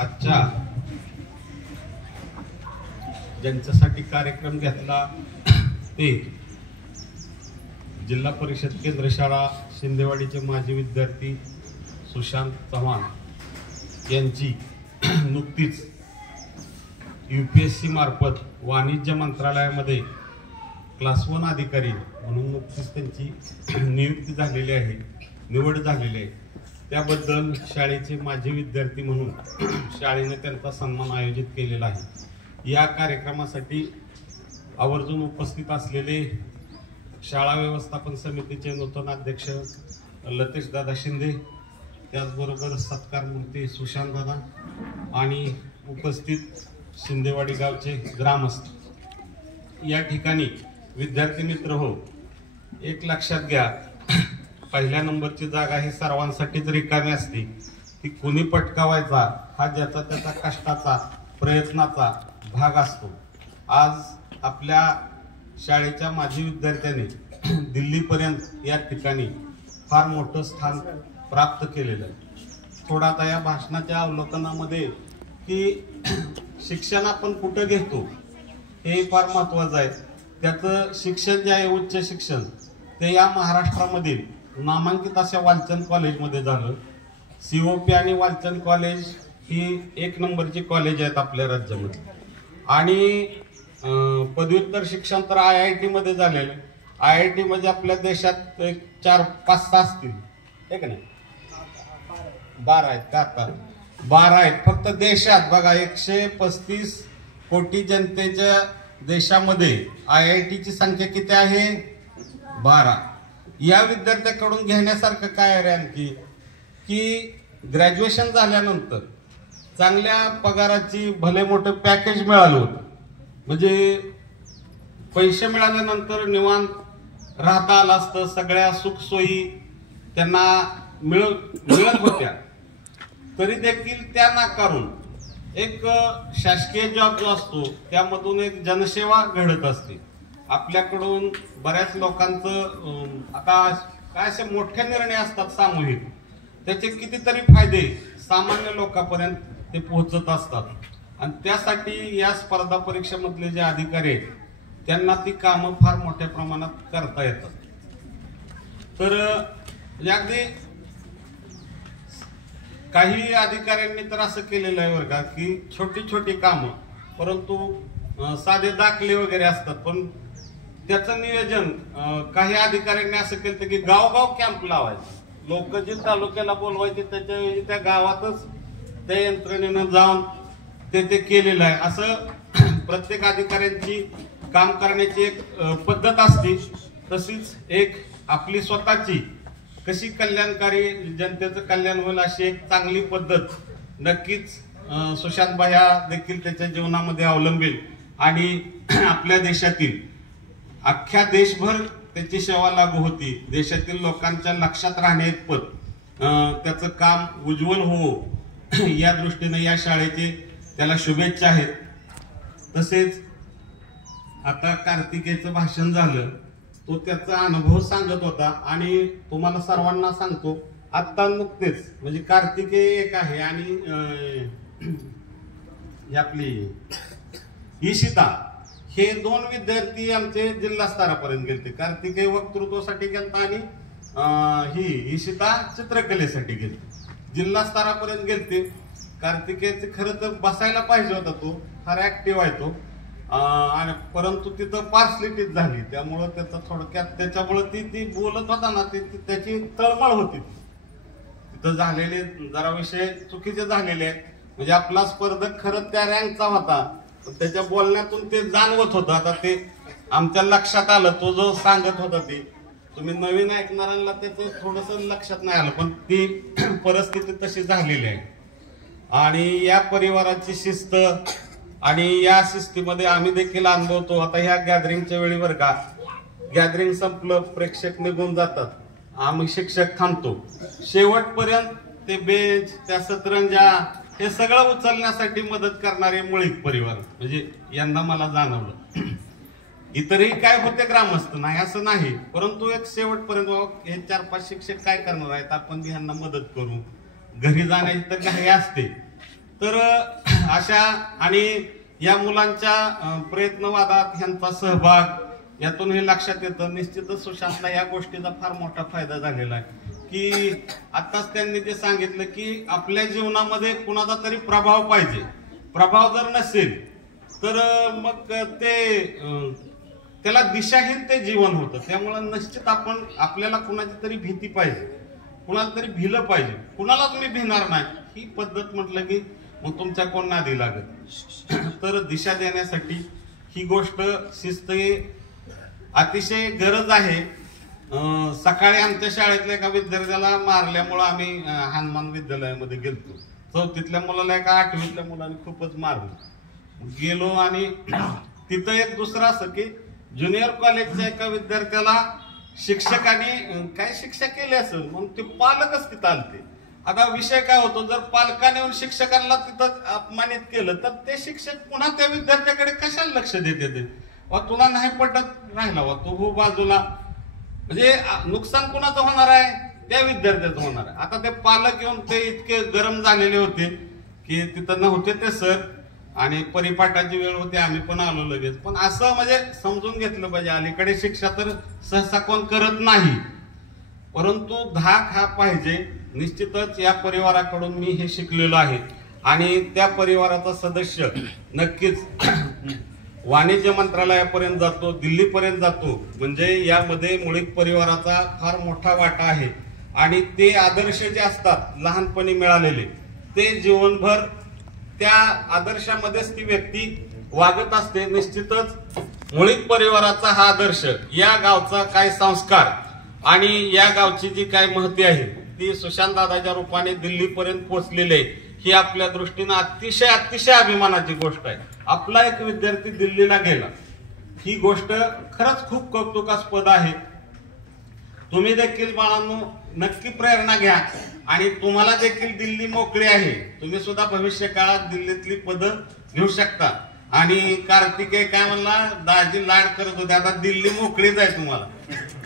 आजच्या ज्यांच्यासाठी कार्यक्रम घेतला ते जिल्हा परिषद केंद्र शाळा शिंदेवाडीचे माजी विद्यार्थी सुशांत चव्हाण यांची नुकतीच UPSC मार्फत वाणिज्य मंत्रालयामध्ये क्लास 1 अधिकारी म्हणून नुकतीच त्यांची नियुक्ती झालेली आहे, निवड झालेली आहे। त्याबद्दल शाळेचे माजी विद्यार्थी म्हणून शाळेने त्यांचा सन्मान आयोजित केलेला आहे। या कार्यक्रमासाठी आवर्जून उपस्थित असलेले शाळा व्यवस्थापन समितीचे नूतन अध्यक्ष लतेश दादा शिंदे, त्याचबरोबर सत्कारमूर्ती सुशांत दादा आणि उपस्थित शिंदेवाडी गावचे ग्रामस्थ। या ठिकाणी विद्यार्थी मित्र हो, एक लक्षात घ्या, पहिल्या नंबरची जागा ही सर्वांसाठीच रिकामी असते। ती कोणी पटकावायचा हा ज्याचा त्याचा कष्टाचा प्रयत्नाचा भाग असतो। आज आपल्या शाळेच्या माजी विद्यार्थ्यांनी दिल्लीपर्यंत या ठिकाणी फार मोठं स्थान प्राप्त केलेलं आहे। थोडा आता या भाषणाच्या अवलोकनामध्ये की शिक्षण आपण कुठं घेतो हे फार महत्त्वाचं आहे। त्याचं शिक्षण जे आहे उच्च शिक्षण ते या महाराष्ट्रामधील नामांकित अशा वालचंद कॉलेजमध्ये झालं। COP आणि वालचंद कॉलेज ही एक नंबरची कॉलेज आहेत आपल्या राज्यामध्ये। आणि पदव्युत्तर शिक्षण तर IIT मध्ये झालेलं। IIT म्हणजे आपल्या देशात एक 4-5-6 असतील, हे का नाही? 12 आहेत का? आता 12 आहेत फक्त देशात। बघा, 135 कोटी जनतेच्या देशामध्ये IIT ची संख्या किती आहे? 12। या विद्यार्थ्याकडून घेण्यासारखं काय आहे आणखी की ग्रॅज्युएशन झाल्यानंतर चांगल्या पगाराची भले मोठं पॅकेज मिळालं होतं, म्हणजे पैसे मिळाल्यानंतर निवांत राहता आलं असतं, सगळ्या सुखसोयी त्यांना मिळत होत्या। तरी देखील त्या नाकारून एक शासकीय जॉब जो असतो त्यामधून एक जनसेवा घडत असते। आपल्याकडून बऱ्याच लोकांचं आता काय असे मोठे निर्णय असतात सामूहिक, त्याचे कितीतरी फायदे सामान्य लोकांपर्यंत ते पोहोचत असतात। आणि त्यासाठी या स्पर्धा परीक्षेमधले जे अधिकारी आहेत त्यांना ती कामं फार मोठ्या प्रमाणात करता येतात। तर अगदी काही अधिकाऱ्यांनी तर असं केलेलं आहे बरं का की छोटी छोटी कामं, परंतु साधे दाखले वगैरे असतात, पण त्याचं नियोजन काही अधिकाऱ्यांनी असं केलं की गावगाव कॅम्प लावायचे। लोक जे तालुक्याला बोलवायचे त्याच्या त्या गावातच त्या यंत्रणेनं जाऊन ते केलेलं आहे। असं प्रत्येक अधिकाऱ्यांची काम करण्याची एक पद्धत असते। तशीच एक आपली स्वतःची कशी कल्याणकारी जनतेचं कल्याण होईल अशी एक चांगली पद्धत नक्कीच सुशांत भैया देखील त्याच्या जीवनामध्ये अवलंबेल आणि आपल्या देशातील अख्ख्या देशभर त्याची सेवा लागू होती। देशातील लोकांच्या लक्षात राहण्याइतपत त्याचं काम उज्ज्वल हो या दृष्टीने या शाळेचे त्याला शुभेच्छा आहेत। तसेच आता कार्तिकेयचं भाषण झालं, तो त्याचा अनुभव सांगत होता आणि तुम्हाला सर्वांना सांगतो, आता नुकतेच म्हणजे कार्तिकेय एक आहे आणि आपली ईशिता हे 2 विद्यार्थी आमचे जिल्हा स्तरापर्यंत गेलते। कार्तिकेय वक्तृत्वासाठी गेलता आणि ही ईशिता चित्रकलेसाठी गेलते। जिल्हा स्तरापर्यंत गेलते। कार्तिकेयचे खरं तर बसायला पाहिजे होता, तो फार ऍक्टिव्ह आहे तो, आणि परंतु तिथं पार्सलिटीच झाली, त्यामुळं त्याचा थोडक्यात त्याच्यामुळे ती बोलत होता ना, त्याची तळमळ होती। तिथं झालेले जरा विषय चुकीचे झालेले आहेत, म्हणजे आपला स्पर्धक खरंच त्या रँकचा होता, त्याच्या बोलण्यातून ते जाणवत होतं। आता ते आमच्या लक्षात आलं, तो जो सांगत होता ते तुम्ही नवीन ऐकणाऱ्यांना त्याचं थोडस लक्षात नाही आलं, पण ती परिस्थिती तशी झालेली आहे। आणि या परिवाराची शिस्त आणि या शिस्तीमध्ये आम्ही देखील अनुभवतो। आता ह्या गॅदरिंगच्या वेळी बरं का, गॅदरिंग संपलं, प्रेक्षक निघून जातात, आम्ही शिक्षक थांबतो, शेवटपर्यंत ते बेंच त्या सतरंजा हे सगळं उचलण्यासाठी मदत करणारे मुळीक परिवार म्हणजे यंदा मला जाणवलं। इतरही काय होते ग्रामस्थ नाही असं नाही, परंतु एक शेवटपर्यंत हे 4-5 शिक्षक काय करणार आहेत, आपण ह्यांना मदत करू, घरी जाण्याची तर घाई असते, तर अशा आणि या मुलांच्या प्रयत्नवादात ह्यांचा सहभाग यातून हे लक्षात येतं. निश्चितच सुशांतला या गोष्टीचा फार मोठा फायदा झालेला आहे की आताच त्यांनी जे सांगितलं की आपल्या जीवनामध्ये कुणाचा तरी प्रभाव पाहिजे. प्रभाव जर नसेल तर मग त्याला दिशाहीन ते जीवन होतं. त्यामुळे निश्चित आपल्याला कुणाची तरी भीती पाहिजे, कुणाला तरी भिलं पाहिजे. कुणाला तुम्ही भिणार नाही ही पद्धत म्हटलं की मग तुमच्या कोण नादी लागत. तर दिशा देण्यासाठी ही गोष्ट शिस्त अतिशय गरज आहे. सकाळी आमच्या शाळेतल्या एका विद्यार्थ्याला मारल्यामुळं आम्ही हनुमान विद्यालयामध्ये गेलतो. 4थीतल्या मुलाला एका 8वीतल्या मुलाने खूपच मारलं. गेलो आणि तिथं एक दुसरं असं की ज्युनियर कॉलेजच्या एका विद्यार्थ्याला शिक्षकाने काय शिक्षा केली असेल मग ते पालकच तिथं आलते. आता विषय काय होतो, जर पालकाने येऊन शिक्षकांना तिथं अपमानित केलं तर ते शिक्षक पुन्हा त्या विद्यार्थ्याकडे कशाला लक्ष देते ते. तुला नाही पटत राहिला तो हो बाजूला, म्हणजे नुकसान कुणाचं होणार आहे, त्या विद्यार्थ्याचं होणार आहे. आता ते पालक येऊन ते इतके गरम झालेले होते की तिथं नव्हते ते सर आणि परिपाठाची वेळ होती, आम्ही पण आलो लगेच. पण असं म्हणजे समजून घेतलं पाहिजे, अलीकडे शिक्षा तर सहसा कोण करत नाही, परंतु धाक हा पाहिजे. निश्चितच या परिवाराकडून मी हे शिकलेलो आहे आणि त्या परिवाराचा सदस्य नक्कीच वाणिज्य मंत्रालयापर्यंत जातो, दिल्लीपर्यंत जातो. म्हणजे यामध्ये मुळीक परिवाराचा फार मोठा वाटा आहे आणि ते आदर्श जे असतात लहानपणी मिळालेले ते जीवनभर त्या आदर्शामध्येच ती व्यक्ती वागत असते. निश्चितच मुळीक परिवाराचा हा आदर्श, या गावचा काय संस्कार आणि या गावची जी काय महती आहे ती सुशांत दादाच्या रूपाने दिल्लीपर्यंत पोहोचलेली आहे. ही आपल्या दृष्टीनं अतिशय अतिशय अभिमानाची गोष्ट आहे. आपला एक विद्यार्थी दिल्लीला गेला, ही गोष्ट खरंच खूप कौतुकास्पद आहे. तुम्ही देखील बाळांनो नक्की प्रेरणा घ्या आणि तुम्हाला देखील दिल्ली मोकळी आहे. तुम्ही सुद्धा भविष्य काळात दिल्लीतली पदं घेऊ शकता. आणि कार्तिकेय काय म्हणला, दाजी लाड करत होते, आता दिल्ली मोकळीच आहे तुम्हाला.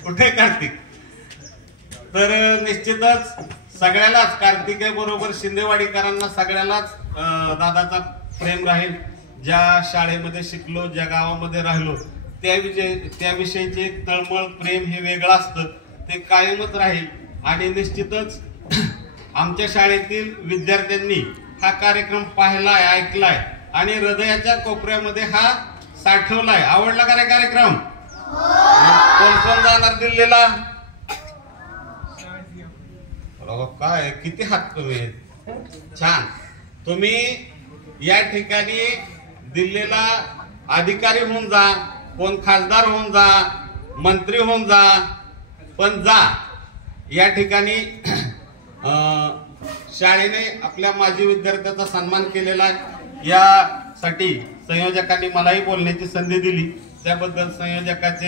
कुठे कार्तिक? तर निश्चितच सगळ्यालाच कार्तिकेय बरोबर शिंदेवाडीकरांना सगळ्यालाच दादाचा प्रेम राहील. ज्या शाळेमध्ये शिकलो, ज्या गावामध्ये राहिलो त्याविषयीचे एक तळमळ प्रेम हे वेगळं असतं, ते कायमच राहील. आणि निश्चितच आमच्या शाळेतील विद्यार्थ्यांनी हा कार्यक्रम पाहिलाय, ऐकलाय आणि हृदयाच्या कोपऱ्यामध्ये हा साठवलाय. आवडला का रे कार्यक्रम? कोण कोण जाणार दिल्लीला? काय किती हात कमी आहेत. छान. तुम्ही या ठिकाणी दिल्लीला अधिकारी होऊन जा, कोण खासदार होऊन जा, मंत्री होऊन जा, पण जा. या ठिकाणी शाळेने आपल्या माजी विद्यार्थ्याचा सन्मान केलेला आहे. यासाठी संयोजकांनी मलाही बोलण्याची संधी दिली, त्याबद्दल संयोजकाचे